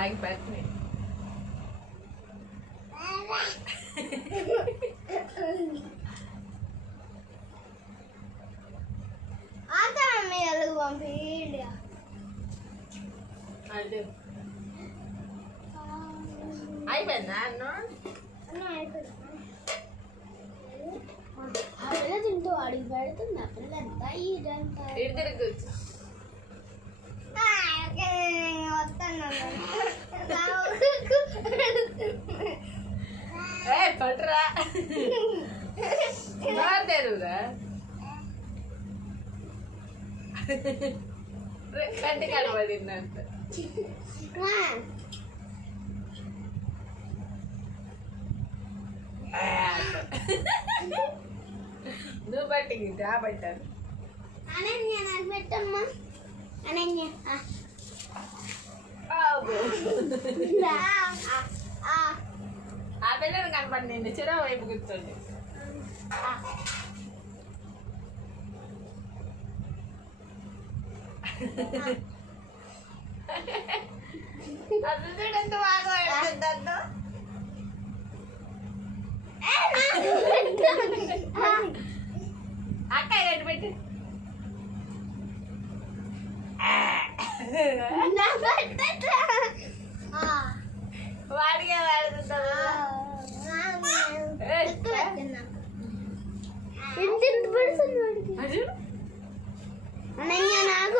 ఆగిపోతుంది. అయిపోయిందా పిల్ల తింటూ అడిగి పెడుతుంది ఆ పిల్ల ఎంత ఇదంతా తిరగచ్చు. పట్రా తెరుగా కంటి కనబడిందంట. నువ్వు బట్టి పట్టాను. అనన్య నాకు పెట్టమ్మా. అనన్య ఆ పిల్లలు కనపడి చిరా వైపు కూర్చోండి. అది ఎంత బాగా అక్క గట్టి పెట్టి వాడికే వాడుతుంటారు. అనన్య నాకు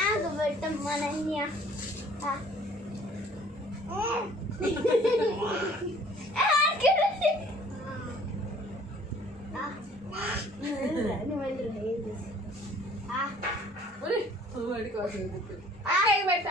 నాకు పెట్టమ్మా. అనన్య వాడి కోసం అక్కడికి పెట్టి